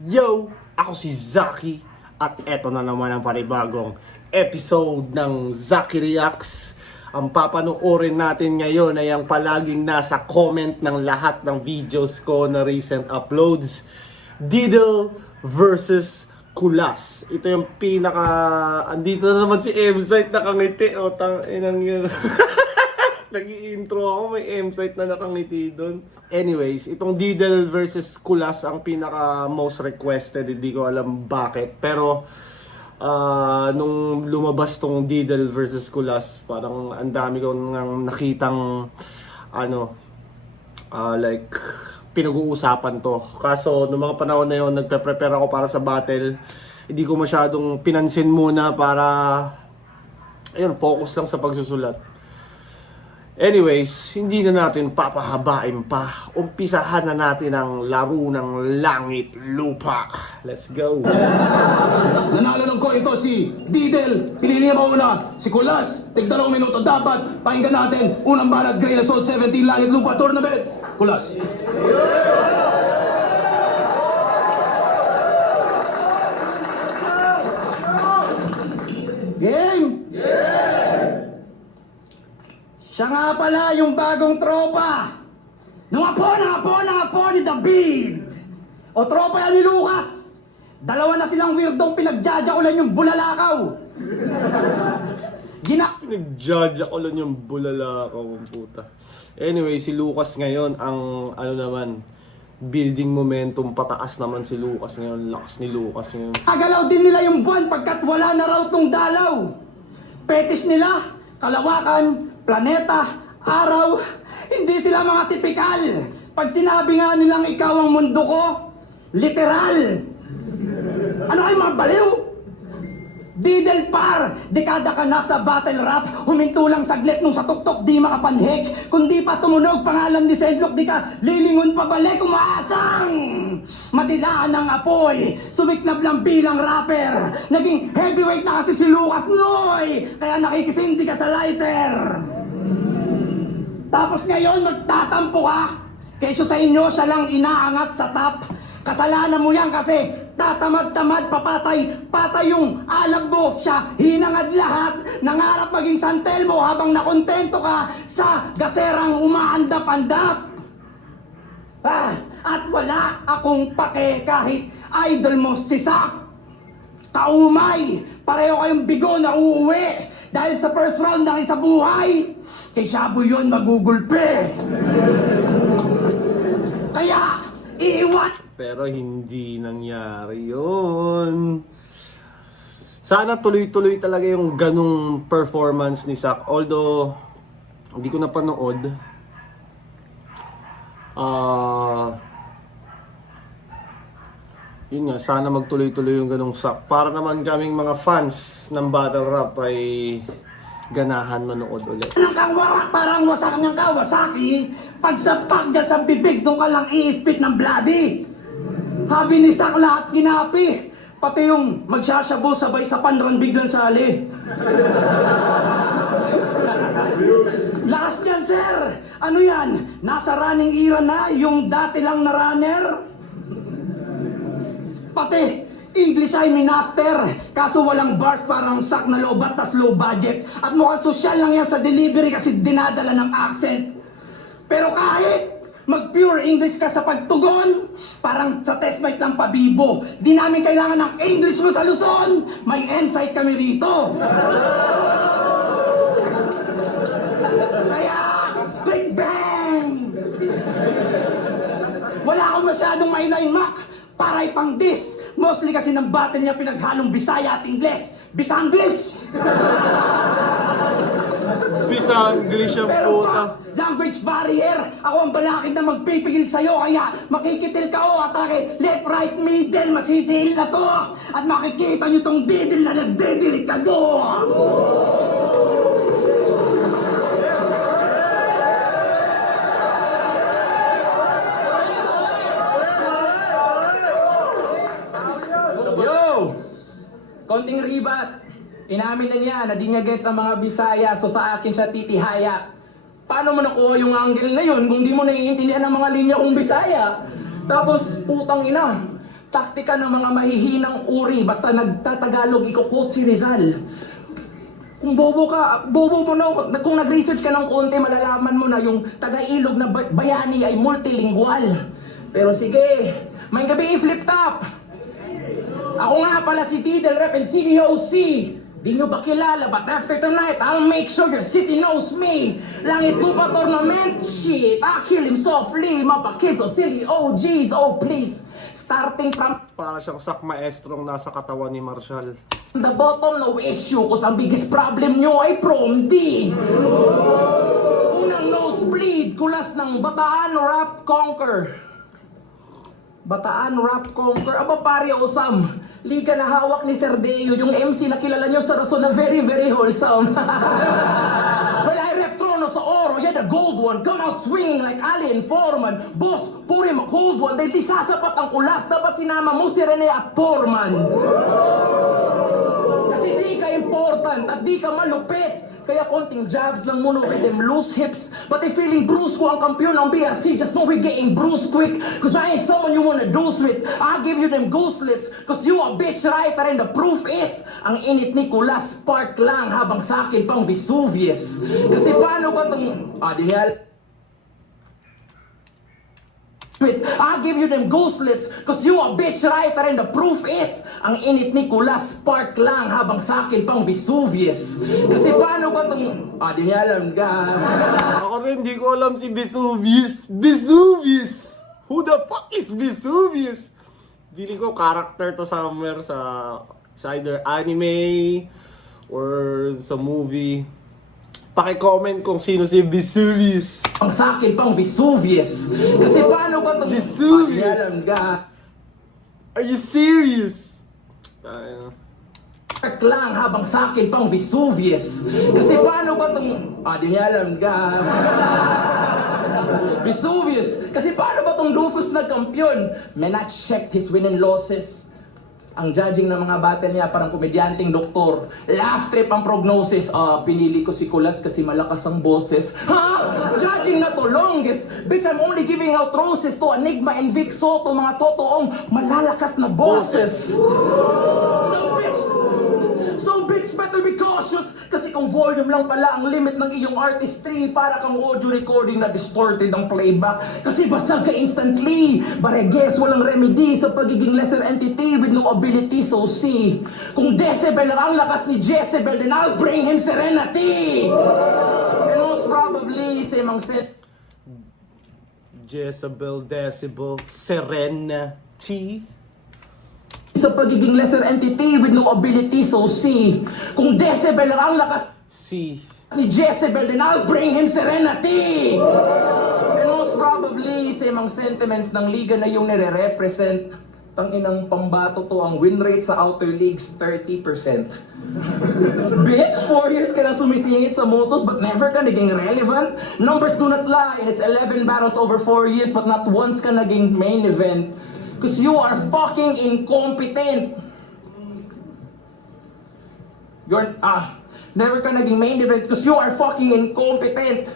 Yo! Ako si Zaki at eto na naman ang panibagong episode ng Zaki Reacts. Ang papanoorin natin ngayon ay ang palaging nasa comment ng lahat ng videos ko na recent uploads. Diddle versus Kulas. Ito yung pinaka... Andito na naman si M-Site nakangiti. O, inang yun. Nag-i-intro ako, may M-Site na nakangiti doon. Anyways, itong Diddle versus Kulas ang pinaka most requested. Hindi ko alam bakit. Pero, nung lumabas tong Diddle versus Kulas, parang ang dami ko nang nakitang, like, pinag-uusapan to. Kaso, noong mga panahon na yun, nagpe-prepare ako para sa battle. Hindi ko masyadong pinansin muna para, ayun, focus lang sa pagsusulat. Anyways, hindi na natin papahabain pa. Umpisahan na natin ang laro ng langit lupa. Let's go. Nanalo ng ko ito si Diddle. Pinili niya mauna si Kulas. Tig 2 minuto dapat. Pakinggan natin. Unang banat, Grain Assault 17 Langit Lupa Tournament. Kulas. Game! Siya nga pala yung bagong tropa. Nangapo ni David. O tropa yan ni Lucas. Dalawa na silang weirdong pinagjajakulan yung bulalakaw. Nag-judge ako lang yung bulala ko, puta. Anyway, si Lucas ngayon, ang naman, building momentum, pataas naman si Lucas ngayon. Lakas ni Lucas ngayon. Agalaw din nila yung buwan pagkat wala na raw tong dalaw. Petis nila, kalawakan, planeta, araw, hindi sila mga tipikal. Pag sinabi nga nilang ikaw ang mundo ko, literal. Ano kayo mga baliw? Diddle par, dekada ka na sa battle rap, huminto lang saglit nung sa tuktok di makapanhik. Kundi pa tumunog pangalan ni Sendlok, di ka lilingon pabalik umaasang. Madilaan ng apoy, sumiklab lang bilang rapper. Naging heavyweight na kasi si Lucas Noy, kaya nakikisindi ka sa lighter. Tapos ngayon magtatampo ka, kaysa sa inyo siya lang inaangat sa top. Kasalanan mo yan kasi tatamad-tamad, patay yung alab mo. Siya hinangad lahat, nangarap maging santel mo habang nakontento ka sa gaserang umaandap-andap. At wala akong pake kahit idol mo si Sak. Kaumay, pareho kayong bigo na uuwi dahil sa first round ng isa buhay. Kay Shabu yun magugulpe. Kaya, iiwan. Pero hindi nangyari yun. Sana tuloy-tuloy talaga yung ganung performance ni Sak. Although, hindi ko napanood. Yun nga, sana magtuloy-tuloy yung ganung Sak. Para naman kaming mga fans ng battle rap ay ganahan manood ulit. Parang wasak niyang Kawasaki. Pag sapak dyan sa bibig, doon ka lang i-spit ng bloody. Habi ni Sak lahat ginapi. Pati yung magsasabaw sabay sa panran biglang sali. Lakas niyan, sir. Ano yan? Nasa running era na yung dati lang na runner? Pati English ay minaster. Kaso walang bars, parang Sak na low bat tas low budget. At mukhang social lang yan sa delivery kasi dinadala ng accent. Pero kahit mag-pure English ka sa pagtugon, parang sa testmate lang pabibo. Di namin kailangan ng English mo sa Luzon. May insight kami rito. Kaya, Big Bang! Wala akong masyadong mailine Mac. Paray pang dis. Mostly kasi ng battle niya pinaghalong Bisaya at Ingles. Bisanglish! Bisanglish ang Pero puta. language barrier. Ako ang balakid na magpipigil sa'yo. Kaya makikitil ka o atake. Left, right, middle. Masisihil na to. At makikita nyo tong Diddle na nagdedelikado. Yo! Konting ribat. Inamin na niya na di niya gets ang mga Bisaya, so sa akin siya titihaya. Paano mo nakuha yung angle na yun kung di mo naiintindihan ang mga linya kong Bisaya? Tapos, putang ina, taktika ng mga mahihinang uri, basta nagtatagalog, iko-quote si Rizal. Kung bobo ka, bobo mo na, kung nag-research ka ng konti, malalaman mo na yung taga-ilog na bayani ay multilingual. Pero sige, may gabi i-flip top. Ako nga pala si Didel Rep and CDOC. Di nyo ba kilala, but after tonight, I'll make sure your city knows me. Langit lupa tournament, shit, I kill him softly. Mapakid so silly, oh jeez, oh please. Starting from Para siyang sak maestrong nasa katawan ni Marshall. the bottom, no issue, cause ang biggest problem nyo ay prom D. Unang nosebleed, kulas ng Bataan Rap Conquer. Bataan Rap Conquer. Aba pare Osam, liga na hawak ni Sir Deo, yung MC na kilala nyo sa rason na very very wholesome. Well, I rep Trono sa oro, yeah the gold one, come out swinging like Ali and Foreman. Boss, puri mo cold one, dahil di sasapat ang kulas, dapat sinama mo si Rene at Foreman. Kasi di ka important at di ka malupit. Kaya konting jabs lang muna with them loose hips. But they feeling bruised ko ang kampiyon ng BRC. Just know we getting bruised quick. Cause I ain't someone you wanna dose with. I'll give you them ghostlets. Cause you a bitch writer and the proof is ang init ni Kulas spark lang habang sa akin pang Vesuvius. Kasi paano ba tong... Dinial... I'll give you them ghostlets cause you a bitch writer and the proof is ang init ni Kulas spark lang habang sa akin pang Vesuvius. Kasi paano ba tong... di niya alam ka. Ako rin, hindi ko alam si Vesuvius. Vesuvius! Who the fuck is Vesuvius? Feeling ko character to somewhere sa either anime or sa movie. Paki-comment kung sino si Vesuvius. Ang sa akin pang Vesuvius. Kasi paano ba tong... Vesuvius? di niya alam ka. Are you serious? Spark lang habang sa akin pang Vesuvius. Kasi paano ba tong... di niya alam ka. Vesuvius. Kasi paano ba tong Dufus nagkampiyon? Man, I checked his win and losses. Ang judging ng mga battle niya parang komedyanteng doktor. Laugh trip ang prognosis. Pinili ko si Kulas kasi malakas ang boses. Ha? Judging na to longest. Bitch, I'm only giving out roses to Enigma and Vic Soto, mga totoong malalakas na bosses. So bitch, better be cautious. Kasi kung volume lang pala ang limit ng iyong artistry, para kang audio recording na distorted ang playback. Kasi basag ka instantly. But I guess walang remedy sa pagiging lesser entity with no ability, so see. Kung decibel lang ang lakas ni Jezebel, then I'll bring him serenity. And most probably, si Mang Set Jezebel, Decibel, Serenity. sa pagiging lesser entity with no ability, so see. Kung decibel lang ang lakas Si ni Jezebel, then I'll bring him serenity. And most probably, sa mga sentiments ng liga na yung nire-represent, tanginang pambato to, ang win rate sa outer leagues, 30%. Bitch, 4 years ka na sumisingit sa motos but never ka naging relevant. Numbers do not lie, and it's 11 battles over 4 years but not once ka naging main event. Cause you are fucking incompetent. You're, never ka naging main event because you are fucking incompetent.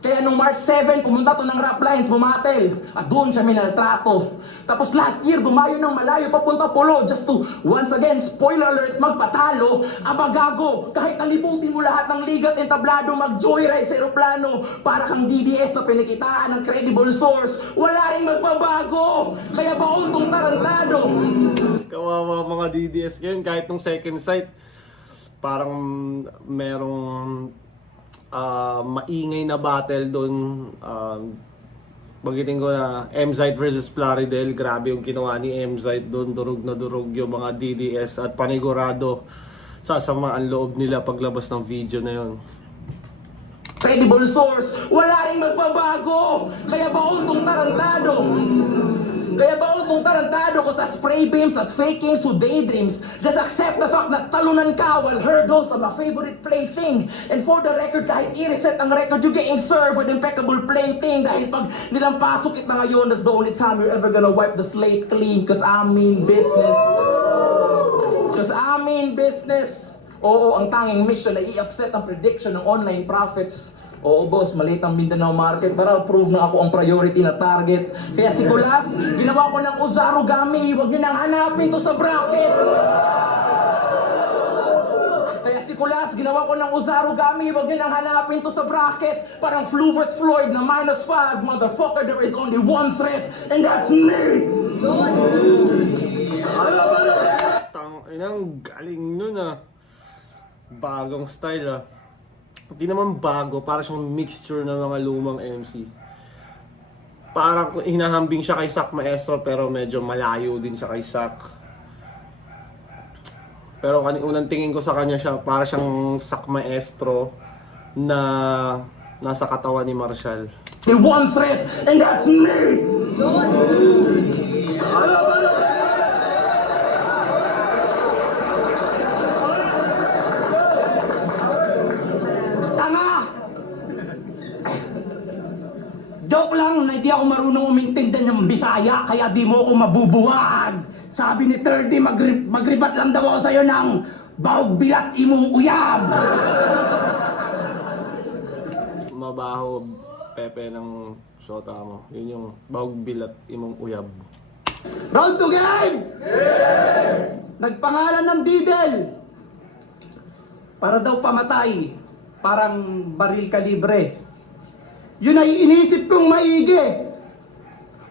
Kaya nung March 7, pumunta to ng Rap Lines, bumatel. At doon siya minaltrato. Tapos last year, dumayo ng malayo, papunta Polo, just to, once again, spoiler alert, magpatalo. Aba gago, kahit nalibutin mo lahat ng ligat at entablado, mag-joyride sa aeroplano, para kang DDS na pinikitaan ng credible source, wala rin magbabago. Kaya baon tong tarantado. kawawa mga DDS ngayon, kahit nung second sight, parang merong maingay na battle doon. Bagitin ko na M-Zite versus Plaridel. Grabe yung ginawa ni M-Zite doon. Durog na durog yung mga DDS at panigurado sasama ang loob nila paglabas ng video na yun. Credible source, wala rin magbabago. Kaya baon tong tarantado. Kaya baon tong tarantado ko sa spray beams at fake kings who daydreams. Just accept the fact na talunan ka while hurdles are my favorite plaything. And for the record, kahit i-reset ang record, you getting served with impeccable plating. Dahil pag nilampasok kita ngayon, that's the only time you're ever gonna wipe the slate clean. Cause I mean business. Cause I mean business. Oo, ang tanging mission na i-upset ang prediction ng online profits. Oo boss, maliit ang Mindanao market para prove na ako ang priority na target. Kaya si Kulas, ginawa ko ng Uzarugami. Huwag niyo nang hanapin to sa bracket. Kaya si Kulas, ginawa ko ng Uzarugami. Huwag niyo nang hanapin to sa bracket. Parang Fluvert Floyd na -5. Motherfucker, there is only one threat, and that's me! Inang galing nun ah. Bagong style ah. Hindi naman bago, para siyang mixture ng mga lumang MC. Parang hinahambing siya kay Sak Maestro pero medyo malayo din siya kay Sak. Pero unang tingin ko sa kanya siya, para siyang Sak Maestro na nasa katawan ni Marshall. The one threat, and that's me! Tanga! Joke lang na hindi ako marunong umintindi ng Bisaya, kaya di mo ako mabubuwag. Sabi ni 30, magribat lang daw ako sa'yo ng bawag bilat imong uyab. Mabaho pepe ng shota mo. Yun yung bawag bilat imong uyab. Round to game! Nagpangalan ng Didel. Para daw pamatay. Parang baril kalibre. Yun ay inisip kong maigi.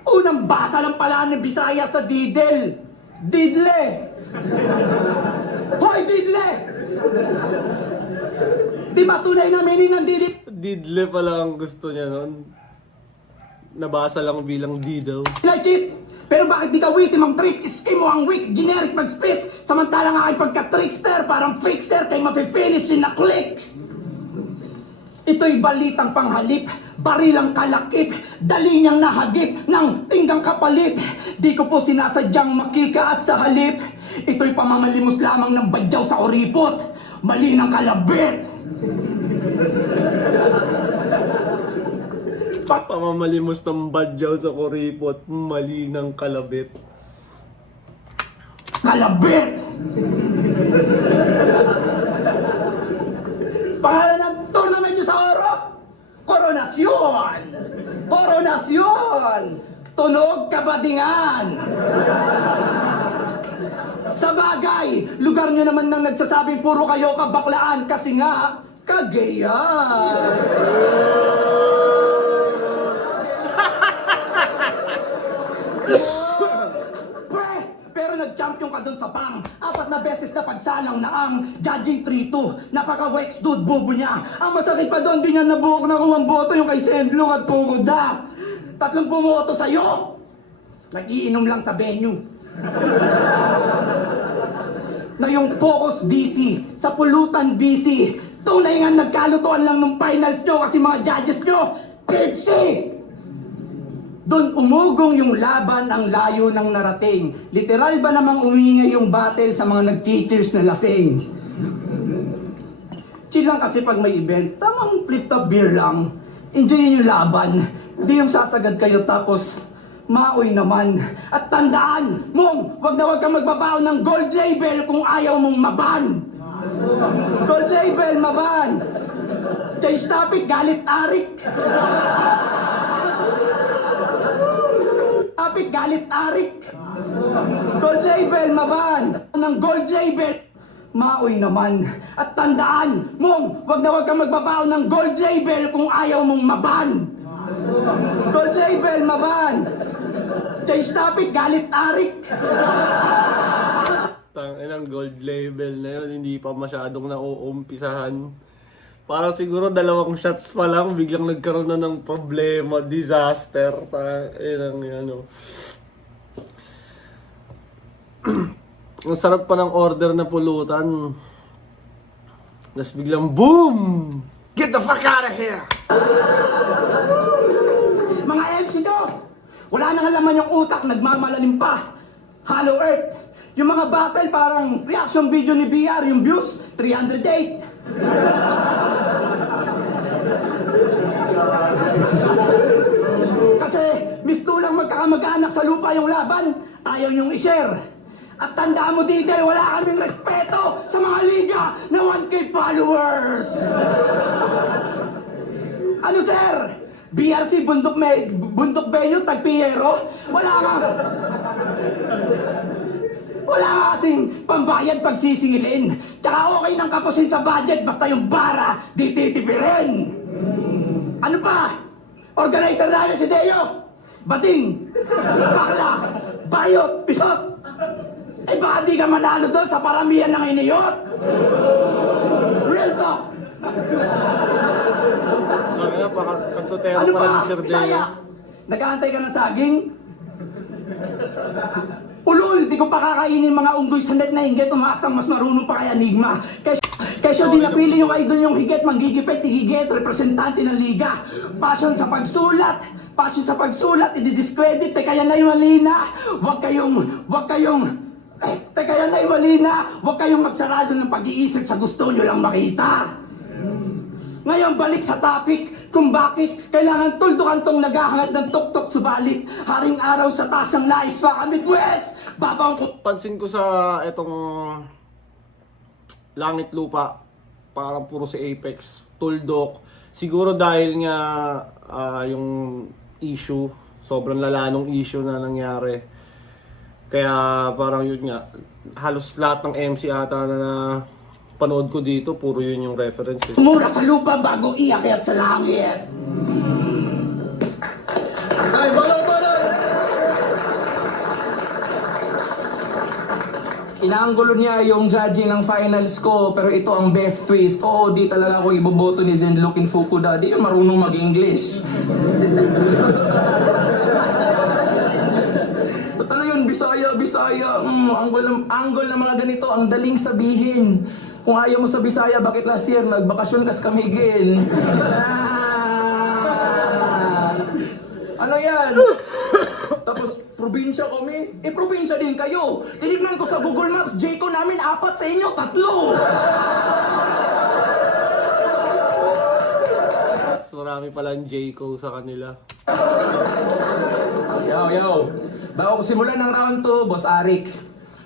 Unang basa lang pala ni Bisaya sa Didel. Didle! Hoy, Didle! Di ba tunay na meaning ng Didle? Didle pala ang gusto niya nun. Nabasa lang bilang diddle. Legit! Pero bakit di ka witty mang trick? Skin mo ang weak, generic mag-spit. Samantalang aking pagka-trickster, parang fixer kay mafe-finish in a click. Ito'y balitang panghalip, barilang kalakip, dali niyang nahagip ng tinggang kapalit. Di ko po sinasadyang makika at sa halip. Ito'y pamamalimos lamang ng badyaw sa oripot, mali ng kalabit. Pamamalimos ng badyaw sa kuripot, mali ng kalabit. Kalabit! Pangalan ng tournament nyo sa Oro? Koronasyon! Koronasyon! Tunog Kabadingan! Sa bagay, lugar nyo naman nang nagsasabing puro kayo kabaklaan kasi nga, Cagayan! Pre, pero nag-champion ka dun sa pang. 4 na beses na pagsalang na ang judging 3-2. Napaka-wex dude, bobo niya. Ang masakit pa doon, di niya nabuhok na kung ang boto yung kay Sendlong at Pugoda. 3 bumoto sa'yo. Nag-iinom lang sa venue. Na yung Focus DC, sa pulutan BC. Tunay nga nagkalutuan lang nung finals nyo kasi mga judges nyo, tipsy! Doon umugong yung laban, ang layo ng narating. Literal ba namang umingay yung battle sa mga nag-cheaters na lasing? Chill lang kasi pag may event, tamang flip-top beer lang. Enjoyin yung laban. Hindi yung sasagad kayo tapos maoy naman. At tandaan mong, wag na wag kang magbabaon ng gold label kung ayaw mong maban. Gold label, maban. Change topic, galit arik. Topic, galit arik. Gold label, maban. Ng gold label. Maoy naman. At tandaan mong, wag na wag kang magbabaon ng gold label kung ayaw mong maban. Gold label, maban. Change topic, galit arik. Tanginang gold label na yun, hindi pa masyadong nauumpisahan. Parang siguro 2 shots pa lang, biglang nagkaroon na ng problema, disaster. Tanginang ano. Ang sarap pa ng order na pulutan. Tapos biglang boom! Get the fuck out of here! Mga MC do, wala nang alaman yung utak, nagmamalalim pa. Hollow Earth. Yung mga battle parang reaction video ni BR, yung views, 308. Kasi misto lang magkakamag-anak sa lupa yung laban, ayaw niyong i-share. At tandaan mo dito, wala kaming respeto sa mga liga na 1K followers. Ano sir? BRC Bundok Benyo Tagpiero? Wala nga. Wala nga kasing pambayad pagsisingilin. Tsaka okay nang kapusin sa budget basta yung bara di titipirin. Ano pa? Organizer namin si Deo. Bating, bakla, bayot, pisot. Eh baka di ka manalo doon sa paramihan ng iniyot. Real talk. Kaya baka kantutero Ano pala pa? si Sir Bisaya? Deo. Nag-aantay ka ng saging? Ulol, di ko pa kakainin mga unggoy sa net na inggit, umaasang mas marunong pa kay Enigma. Kesyo di napili yung idol yung higit, manggigipit, higit, representante ng liga. Passion sa pagsulat, i-discredit, kaya na yung malina. Huwag kayong magsarado ng pag-iisip sa gusto nyo lang makita. Ngayon balik sa topic kung bakit kailangan tuldukan tong naghahangad ng tuktok subalit haring araw sa tasang nais pa kami West! Babang ko Pansin ko sa etong langit lupa, parang puro si Apex, tuldok. Siguro dahil nga yung issue, sobrang lala nung issue na nangyari. Kaya parang yun nga, halos lahat ng MC ata na panood ko dito, puro yun yung reference. mura sa lupa bago iakyat sa langit. Ay, balon! Inaanggulo niya yung judging ng finals ko, pero ito ang best twist. Oo, di talaga ako iboboto ni Zenlook in Fukuda. Di yun marunong mag-English. Ba't ano yun? Bisaya. Anggol ng mga ganito, ang daling sabihin. Kung ayaw mo sa Bisaya, bakit last year nagbakasyon ka sa Camiguin? Ano yan? Tapos, probinsya kami? Eh, probinsya din kayo. Tinignan ko sa Google Maps, Jayco namin, 4 sa inyo, 3. Mas marami palang J-Co sa kanila. Yo. Bago ko simulan ng round 2, Boss Arik,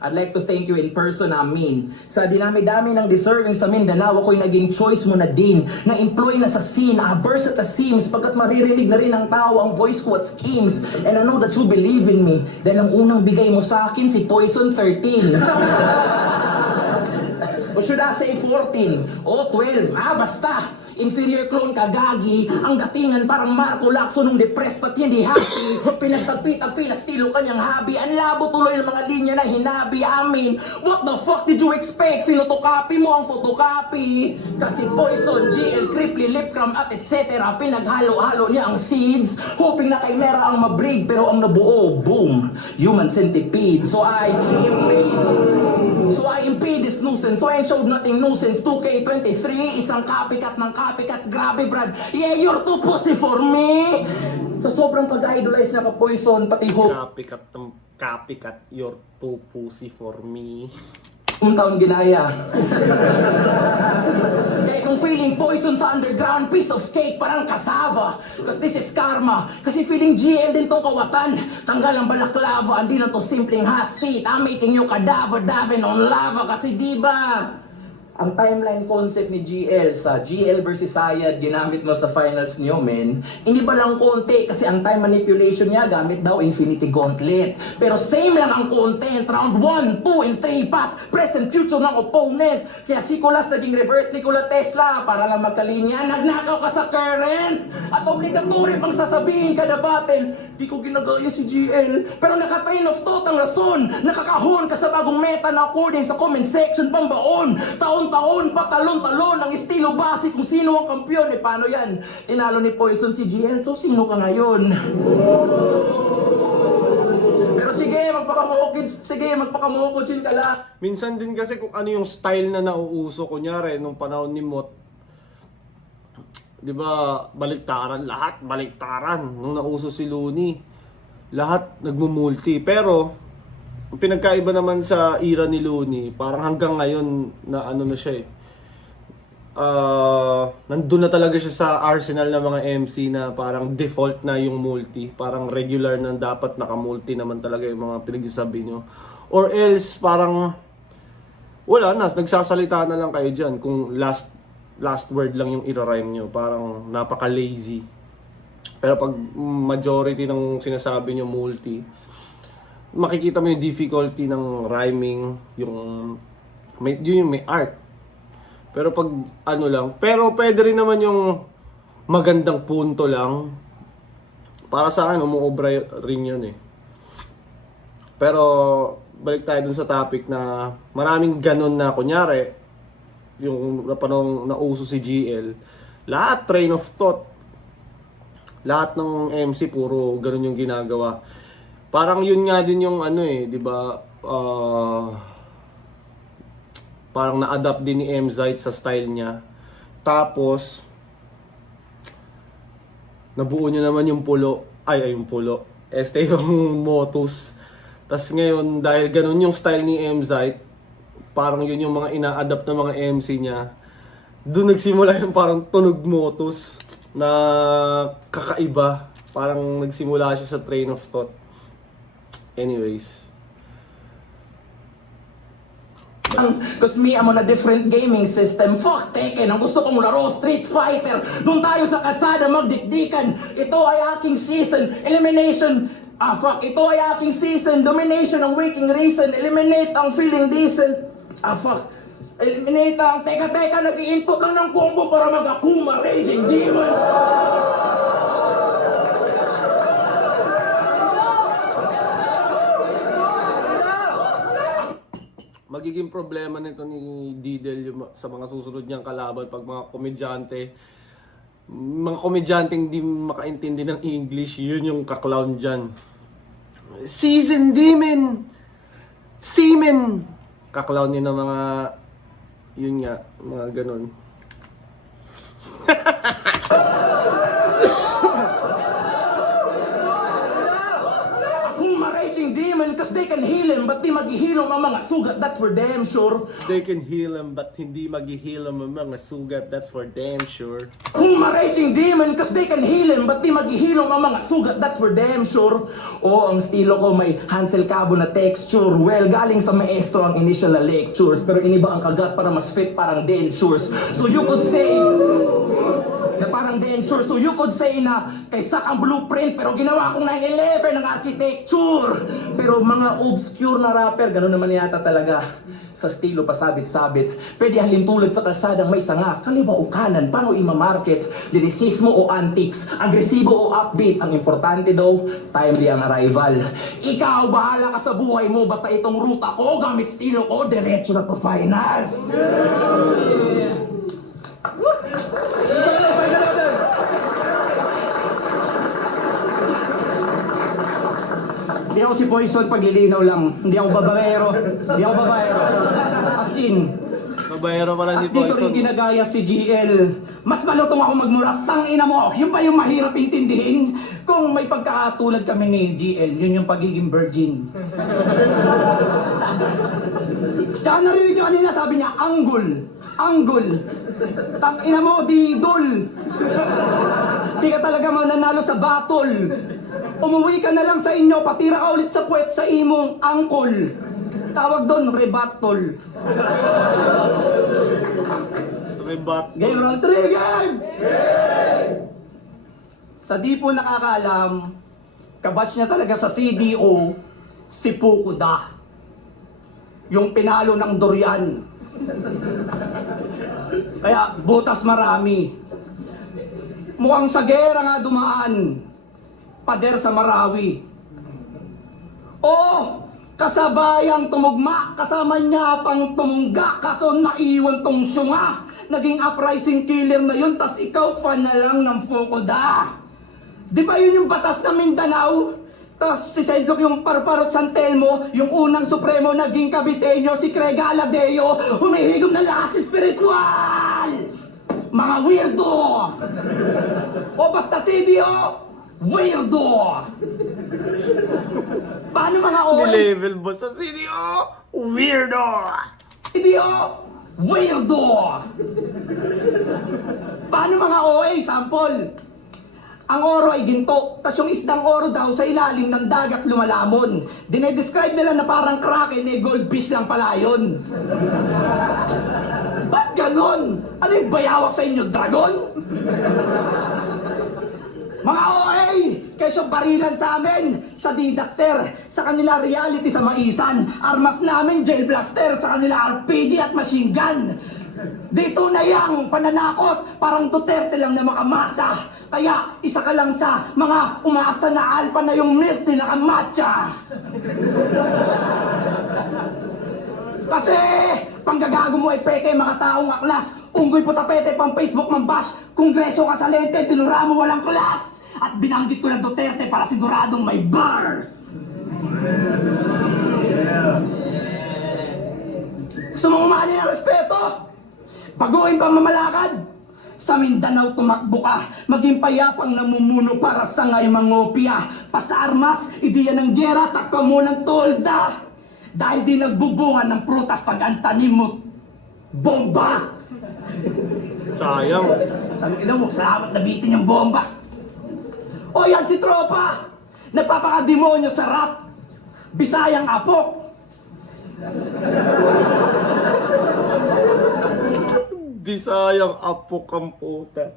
I'd like to thank you in person, Amin. Sa dinami-dami ng deserving sa Mindanao, ako'y naging choice mo na din. Na-employ na sa scene, burst at the seams, pagkat maririnig na rin ng tao ang voice ko at schemes. And I know that you believe in me, dahil ang unang bigay mo sa akin, si Poison 13. O should I say 14? O 12? Basta! Inferior clone ka, gagi. Ang datingan parang Marco Lacson nung depressed at hindi happy. Pinagtagpi-tagpi na estilo kanyang hobby. Ang labo tuloy ng mga linya na hinabi. Amin, what the fuck did you expect? Finotocopy mo ang photocopy. Kasi Poison, GL, Cripply, Lipcram at etc. Pinaghalo-halo niya ang seeds. Hoping na kay Mera ang mabreed. Pero ang nabuo, boom, human centipede. So I impede this nuisance. So I showed nothing nuisance. 2K23, isang copycat ng copycat. Grabe, Brad. Yeah, you're too pussy for me. Sa sobrang pag-idolize na ka-Poison, pati hope. Copycat, you're too pussy for me. Taon ginaya. Kaya kung feeling Poison sa underground, piece of cake parang kasava. Cause this is karma. Kasi feeling GL din tong kawatan. Tanggal ang balaklava, hindi na to simpleng hot seat. I'm making you cadaver-daven on lava. Kasi diba, ang timeline concept ni GL sa GL versus Sayad ginamit mo sa finals niyo, men. Hindi ba lang konti kasi ang time manipulation niya gamit daw Infinity Gauntlet. Pero same lang ang content. Round 1, 2, and 3 pass. Present future ng opponent. Kaya si Colas naging reverse Nikola Tesla para lang magkalinya. Nagnakaw ka sa current. At obligatory pang sasabihin kada battle. Di ko ginagaya si GL. Pero naka-train of thought ang rason. Nakakahon ka sa bagong meta na according sa comment section pambaon. Taon-taon, patalon-talon ang estilo base kung sino ang kampiyon. Eh, paano yan? Tinalo ni Poison si GL, so sino ka ngayon? Pero sige, magpakamukid ka lang. Minsan din kasi kung ano yung style na nauuso, kunyari, nung panahon ni Mot, di ba, baliktaran, lahat baliktaran. Nung nauso si Looney, lahat nagmumulti. Pero, ang pinagkaiba naman sa era ni Looney, parang hanggang ngayon na ano na siya nandun na talaga siya sa arsenal ng mga MC na parang default na yung multi. Parang regular na dapat naka-multi naman talaga yung mga pinagsasabi nyo. Or else, parang wala na, nagsasalita na lang kayo dyan kung last last word lang yung ira-rhyme nyo. Parang napaka-lazy. Pero pag majority ng sinasabi nyo multi, makikita mo yung difficulty ng rhyming, yun yung may art. Pero pag ano lang, pero pwede rin naman yung magandang punto lang. Para sa akin, umuobra rin yun eh. Pero balik tayo dun sa topic na maraming ganun na kunyari, yung panong nauso si GL, lahat train of thought. Lahat ng MC puro ganun yung ginagawa. Parang yun nga din yung ano eh, 'di ba? Parang na-adapt din ni M-Zite sa style niya. Tapos nabuo niya naman yung pulo. Yung pulo. Yung Motus. Tapos ngayon dahil ganun yung style ni M-Zite, parang yun yung mga ina-adapt na mga MC niya. Doon nagsimula yung parang tunog Motus na kakaiba. Parang nagsimula siya sa train of thought. Anyways. Cause me, I'm on a different gaming system. Fuck Tekken, ang gusto kong laro, Street Fighter. Doon tayo sa kalsada magdikdikan. Ito ay aking season, elimination. Ito ay aking season, domination ang waking reason. Eliminate ang feeling decent. Eliminate ang teka, nag-i-input lang ng combo para mag-Akuma Raging Demon. Magiging problema nito ni Didel sa mga susunod niyang kalaban pag mga komedyanteng di makaintindi ng English, yun yung kaklawn dyan. Season Demon! Seaman! Kaklawn niya ng mga, yun nga, mga ganun. Akuma Raging Demon, cause they can heal him, but di maghihilom ang mga sugat, that's for damn sure. They can heal him, but hindi maghihil ang mga sugat, that's for damn sure. Akuma Raging Demon, cause they can heal him, but di maghihilom ang mga sugat, that's for damn sure. Ang estilo ko may Hansel Cabo na texture. Well, galing sa maestro ang initial na lectures, pero iniba ang kagat para mas fit parang dentures. So you could say na parang dentures. So you could say na kay Sak ang blueprint, pero ginawa kong 9/11 ng architecture. Pero mga obscure na rapper, gano'n naman yata talaga. Sa estilo pasabit-sabit. Pwede halin tulad sa kalsadang may sanga, kaliwa o kanan, paano imamarket? Lyricismo o antics, agresibo o upbeat. Ang importante daw, timely ang arrival. Ikaw, bahala ka sa buhay mo, basta itong ruta ko, gamit estilo ko, diretso na to finals. Hindi ako si Poison, paglilinaw lang. Hindi ako babaero. As in. Babayero pala si At dito Poison. rin ginagaya si GL. Mas malutong ako magmurat. Tangina mo, yun ba yung mahirap intindihin? Kung may pagkakatulad kami ni GL, yun yung pagiging virgin. Tsaka narinig nyo kanina, sabi niya, anggol. Tangina mo, didol. Di ka talaga mananalo sa battle. Umuwi ka na lang sa inyo, patira ka ulit sa puwet sa imong angkol. Tawag doon, rebuttal. Game round 3, game! Sa di po nakakaalam, kabatch niya talaga sa CDO, si Fukuda. Yung pinalo ng durian. Kaya butas marami. Mukhang sa gera nga dumaan. Pader sa Marawi. Kasabayang tumugma, kasama niya pang tumungga, kaso naiwan tong syunga. Naging uprising killer na yun, tas ikaw fan na lang ng Fukuda. Di ba yun yung batas ng Mindanao? Tas si Sedlok yung Parparot San Telmo, yung unang supremo naging Caviteño, si Craig Aladeo, humihigom na lakas spiritual! Mga weirdo! O basta CDO, weirdo! Paano mga OA? Ni-level boss sa CDO! Weirdo! CDO, weirdo! Paano mga OA? Sample. Ang oro ay ginto, tas yung isdang oro daw sa ilalim ng dagat lumalamon. Dinedescribe nila na parang kraken, goldfish lang pala yun. Ba't ganon? Ano yung bayawak sa inyo, dragon? Mga OA, kesyo barilan sa amin, sa Didaster, sa kanila reality sa Maisan, armas namin, jail blaster, sa kanila RPG at machine gun. Dito na yang pananakot, parang Duterte lang na makamasa. Kaya isa ka lang sa mga umaasta na alpa na yung milk nila kamatcha. Kasi panggagago mo ay peke mga taong aklas. Unggoy po tapete pang Facebook mang bash. Kongreso ka sa lente, tinura mo walang klas. At binanggit ko na Duterte para siguradong may bars. Gusto mong umani ng respeto? Baguhin pang mamalakad. Sa Mindanao tumakbo ka, maging payapang namumuno para sa ngay mangopia. Pasa armas, idiyan ng gera, takpa mo ng tolda. Dahil di nagbubungan ng prutas pag ang tanim mo, bomba! Sayang. Sabi ka mo, salamat na bitin yung bomba. O yan si Tropa! Napapakademonyo sa rap! Bisayang apok! Bisayang apok ang puta.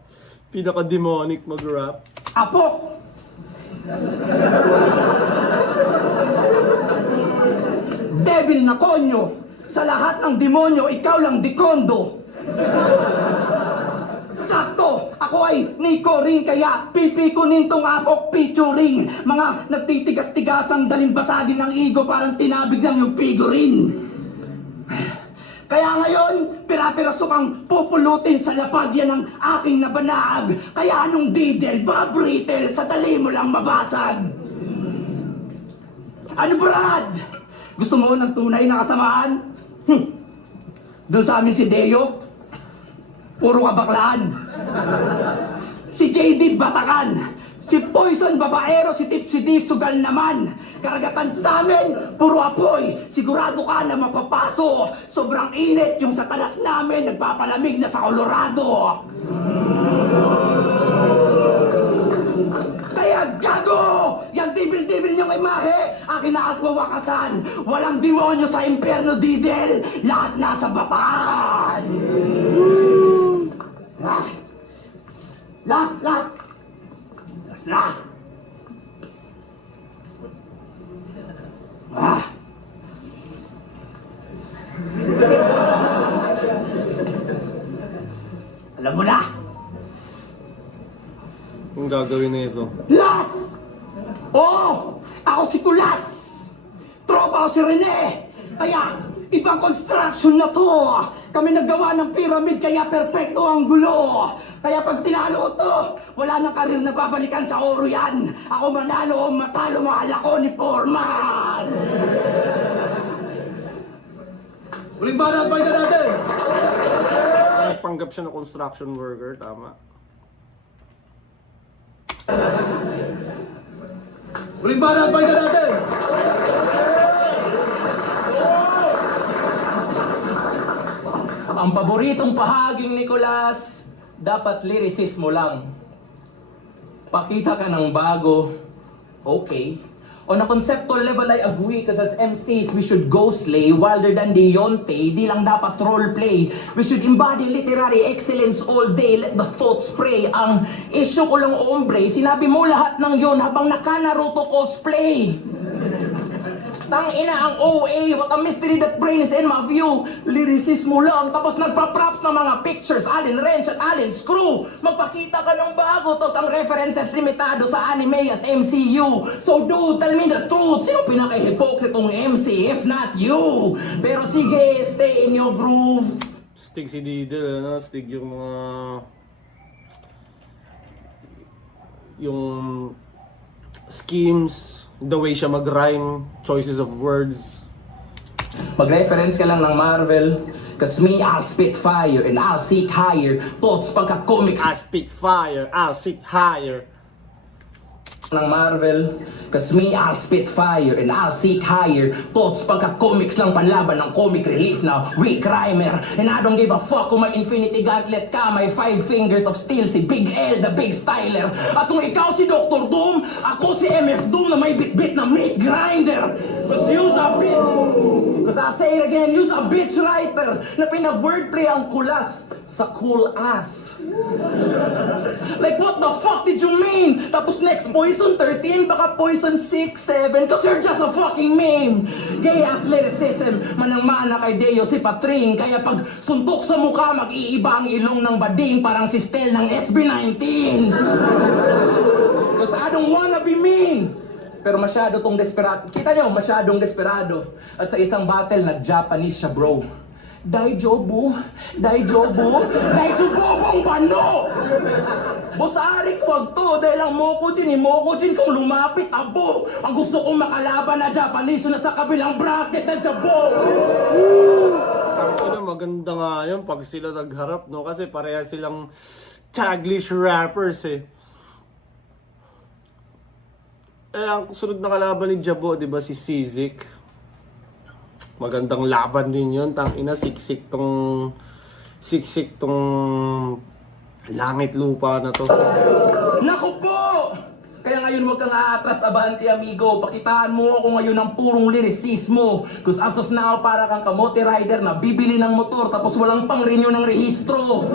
Pinaka-demonic mag-rap. Apok! Devil na konyo! Sa lahat ng demonyo, ikaw lang dikondo! Sakto! Ako ay Nico rin kaya pipikunin tong apok featuring mga nagtitigas-tigasang daling basagin ng ego parang tinabig lang yung figurine. Kaya ngayon, pira-piraso kang pupulutin sa lapagyan ng aking nabanaag. Kaya anong didel, ba brittle, sa dali mo lang mabasag. Ano Brad? Gusto mo ng tunay na kasamaan? Doon sa amin si Deo, puro kabaklaan. Si JD Batakan, si Poison Babaero, si Tipsy D Sugal naman. Karagatan sa amin, puro apoy. Sigurado ka na mapapaso. Sobrang init yung sa talas namin, nagpapalamig na sa Colorado. Kaya gago! Yang dibil-dibil niyong imahe, akin na at wawakasan. Walang demonyo sa impyerno, Didel. Lahat nasa Bataan. Last na. Alam mo na. Ang gagawin na ito. Last! Oo! Ako si Kulas! Tropa ko si Rene! Kaya, ibang construction na to! Kami naggawa ng pyramid kaya perfecto ang gulo! Kaya pag tinalo ko to, wala nang karir na babalikan sa oro yan! Ako manalo o matalo, mahal ako ni Foreman! Uling banat, balikan natin! Nagpanggap siya na construction worker, tama. Uling banat, balikan natin! Ang paboritong pahaging Nicolas, dapat lyricismo lang. Pakita ka ng bago, okay. On a conceptual level, I agree because as MCs, we should go slay wilder than Deontay. Di lang dapat role play. We should embody literary excellence all day. Let the thoughts spray. Ang issue ko lang, ombre, sinabi mo lahat ng yon habang naka-Naruto cosplay. Tangina ang OA, what a mystery that brain is in my view. Lyricismo lang, tapos nagpa-props ng mga pictures, Allen Wrench at Allen Screw. Magpakita ka ng bago, tos ang references limitado sa anime at MCU. So dude, tell me the truth, sino pinaka-hipokritong MC if not you? Pero sige, stay in your groove. Stig si Didel, ano? Stig yung mga... yung schemes, the way siya mag-rhyme, choices of words. Mag-reference ka lang ng Marvel, cause me, I'll spit fire and I'll seek higher. Thoughts pagka-comics I spit fire, I'll sit higher. ng Marvel, cause me, I'll spit fire and I'll seek higher. Thoughts pagka-comics lang panlaban ng comic relief na weak rhymer. And I don't give a fuck kung may infinity gauntlet ka, may 5 fingers of steel, si Big L, the big styler. At kung ikaw si Dr. Doom, ako si MF Doom na may bit-bit na meat grinder. Cause you's a bitch, I'll say it again, use a bitch writer na pinag-wordplay ang kulas sa cool ass. Like, what the fuck did you mean? Tapos next, Poison 13, baka Poison 6, 7, cause you're just a fucking meme. Gay-ass lyricism, manang-mana kay Deo si Patring, kaya pag suntok sa mukha, mag-iiba ang ilong ng bading, parang si Stel ng SB19. Cause I don't wanna be mean. Pero masyado tong desperado. Kita nyo, masyadong desperado. At sa isang battle, nag-Japanese siya, bro. Daijobu, Daijobu, Daijobobong bano! Boss Arik, wag to, dahil ang Mokujin kung lumapit, abo! Ang gusto kong makalaban na Japanese na sa kabilang bracket na Jabo! Tangina, maganda nga yun pag sila nagharap, no? Kasi pareha silang Taglish rappers eh. Ang sunod na kalaban ni Jabo, di ba, si Sizik? Magandang laban din yun. Tangina, siksik tong langit lupa na to. Naku po! Kaya ngayon huwag kang aatras, abante amigo. Pakitaan mo ako ngayon ng purong lyricismo. Cause as of now, para kang kamote rider na bibili ng motor tapos walang pang-renew ng rehistro.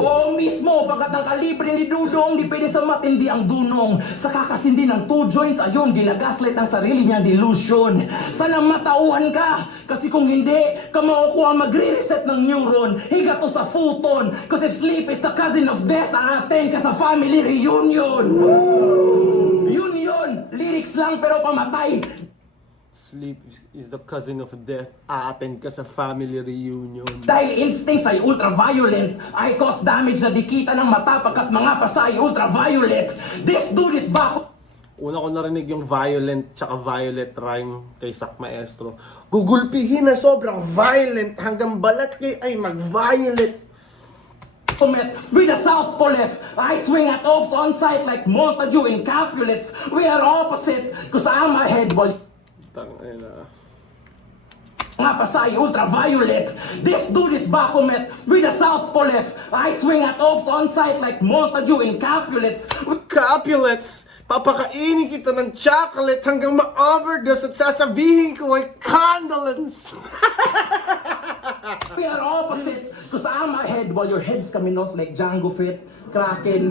Oo mismo, pagkat ang kalibre ni Dudong, di pwede sa matindi ang dunong. Sa kakasindi ng 2 joints, ayun, ginagaslight ang sarili niyang delusion. Sana matauhan ka, kasi kung hindi, ka makukuha magre-reset ng neuron. Higa to sa futon, cause if sleep is the cousin of death, aaten ka sa family reunion. Yun, lyrics lang pero pamatay. Sleep is the cousin of death. Aaten ka sa family reunion. Dahil instincts ay ultraviolet, I cause damage na dikita ng mata pagkat mga pasa ay ultraviolet. This dude is back. Una ko narinig yung violent tsaka violet rhyme kay Sak Maestro. Gugulpihin na sobrang violent hanggang balat kay ay mag-violet. With a southpaw left, I swing at ops on sight like Montague in Capulets. We are opposite, cause I'm ahead, boy. Tangina. Nga pasay ultraviolet. This dude is Baphomet with a southpaw left. I swing at ops on sight like Montague in Capulets. Capulets! Papakainin kita ng chocolate hanggang ma-overdose at sasabihin ko ay condolence! We are opposite, cause I'm ahead while your head's coming off like Django Fett, Kraken,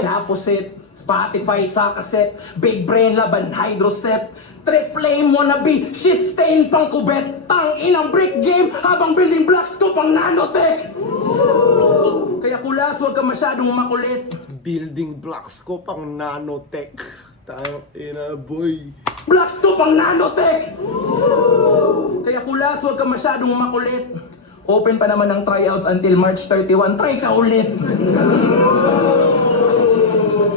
Chaposet, Spotify, Sakaset, Big Brain Laban, Hydrocep, Triple mo na be, shit stain pang kubet, tang inang brick game, habang building blocks ko pang nanotech. Kaya kulas, wag ka masyadong makulit. Building blocks ko pang nanotech. Tangina boy. Blocks ko pang nanotech! Kaya kulas, huwag ka masyadong makulit. Open pa naman ang tryouts until March 31. Try ka ulit!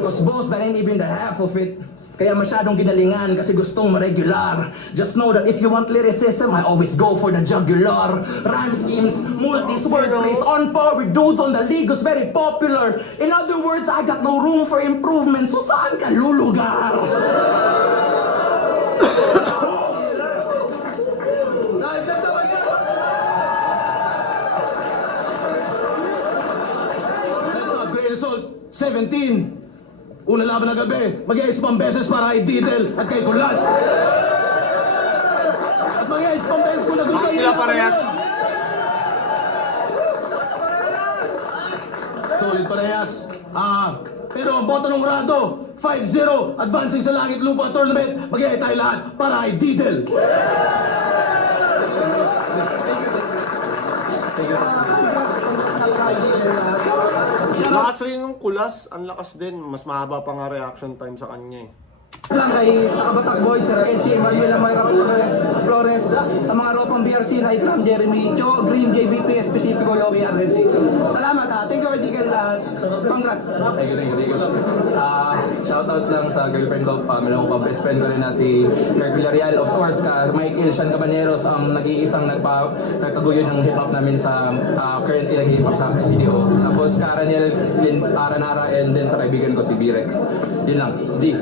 Cause boss, that ain't even the half of it. Kaya masyadong ginalingan kasi gustong ma-regular. Just know that if you want lyricism, I always go for the jugular. Rhyme schemes, multis, wordplays, on par with dudes on the league who's very popular. In other words, I got no room for improvement, so saan ka lulugar? Great Assault 17. Una laban ng gabi, mag-iayos pang beses para kay Didel at kay Kulas. At mag-iayos pang beses kung nagustuhan Mas sila parehas. Solid parehas. Pero ang boto ng Rado, 5-0, advancing sa Langit Lupa Tournament, mag-iayos tayo lahat para kay Didel. Lakas rin yung kulas, ang lakas din. Mas mahaba pa nga reaction time sa kanya eh. Lang kay sa Kabatak Boys, Sir NC, Manuel Mayra Flores, sa mga ropang BRC na Ikram, Jeremy Cho, Green, JBP, Especifico, Loki, RNC. Salamat thank you, Article, congrats. Thank you. Shoutouts lang sa girlfriend ko, Pamela ko, best friend ko rin na si Kirk Villarreal. Of course, Michael Sean Cabaneros, ang nag-iisang nagtaguyod ng hip-hop namin sa currently nag-hip-hop sa CDO. Tapos Karaniel, Aranara, and then sa kaibigan ko si B-Rex. Yun lang, G.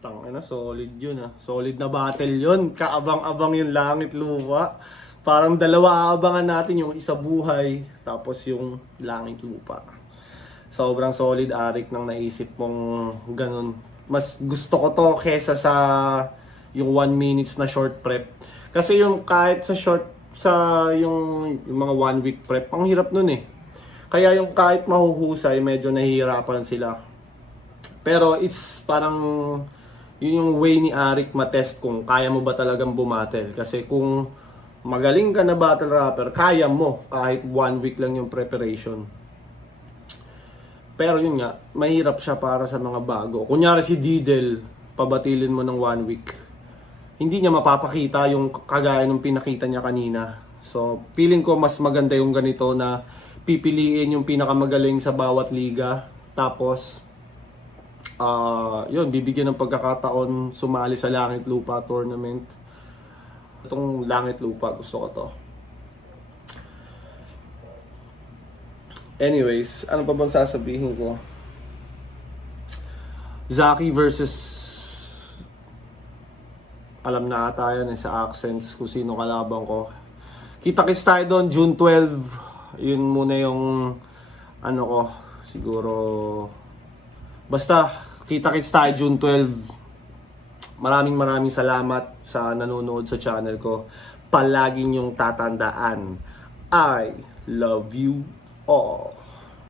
Tangina, solid yun ah. Solid na battle yun. Kaabang-abang yung langit lupa. Parang dalawa aabangan natin, yung isa buhay, tapos yung langit lupa. Sobrang solid, Arik, nang naisip mong ganun. Mas gusto ko to kesa sa yung 1 minutes na short prep. Kasi yung kahit yung mga 1 week prep, ang hirap nun eh. Kaya yung kahit mahuhusay, medyo nahihirapan sila. Pero it's parang yun yung way ni Arik matest kung kaya mo ba talagang bumattle. Kasi kung magaling ka na battle rapper, kaya mo kahit 1 week lang yung preparation. Pero yun nga, mahirap siya para sa mga bago. Kunyari si Didel, pabatilin mo ng 1 week. Hindi niya mapapakita yung kagaya ng pinakita niya kanina. So, feeling ko mas maganda yung ganito na pipiliin yung pinakamagaling sa bawat liga. Tapos, yun, bibigyan ng pagkakataon sumali sa Langit Lupa tournament. Itong Langit Lupa, gusto ko to. Anyways, ano pa bang sasabihin ko? Zaki versus, alam na ata yan sa accents kung sino kalaban ko. Kita-kits tayo doon June 12. Yun muna yung ano ko, siguro basta kita-kits tayo June 12. Maraming salamat sa nanonood sa channel ko. Palaging yung tatandaan, I love you all.